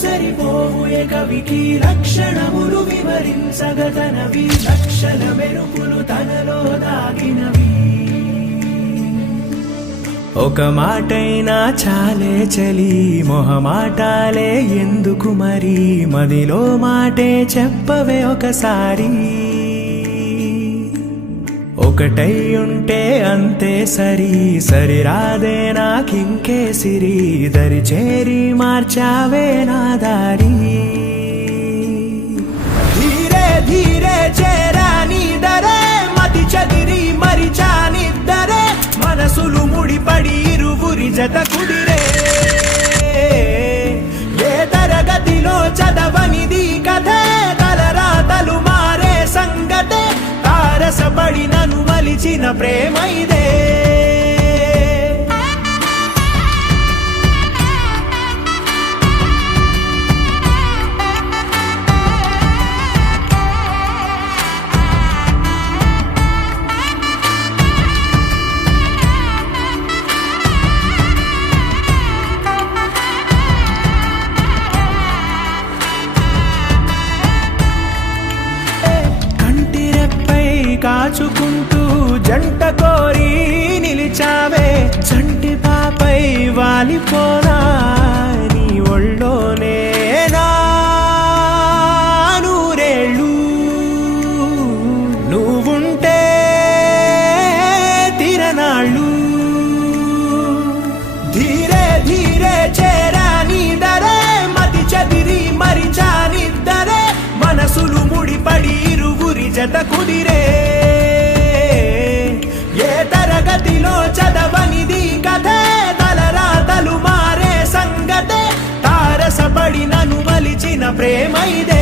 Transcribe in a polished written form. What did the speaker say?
సరిపోవు ఏ కవికి లక్షణములు వివరించగతనవి లక్షల మెరుపులు తనలో దాగినవి ఒక మాటైనా చాలే చలి మొహమాటాలే ఎందుకు మరి మదిలో మాటే చెప్పవే ఒకసారి ఒకటై ఉంటే అంతే సరి సరిరాదే నాకింకే సిరి దరి చేరి మార్చావే నా దారి ధీరే ధీరే చేరా నీ దరే మతి చదిరి మరిచానిద్దరే మనసులు ముడిపడి ఇరువురి జత కుదిరే ఏ తరగతిలో చదవనిది కథే తలరాతలు మారే సంగతే తారసపడి నన్ను మలిచిన ప్రేమ ఇదే కాచుకుంటూ జంట కోరి నిలిచావే చంటి పాపై వాలిపోనా నీ ఒళ్ళోనే నా నూరేళ్ళు నువ్వుంటే తిరనాళ్ళు ధీరే ధీరే చేరా నీ దరే మతి చదిరి మరిచానిద్దరే మనసులు ముడిపడి ఇరువురి జత కుదిరే ఏ తరగతిలో చదవనిది కథే తలరాతలు మారే సంగతే తారసపడి నన్ను మలిచిన ప్రేమ ఇదే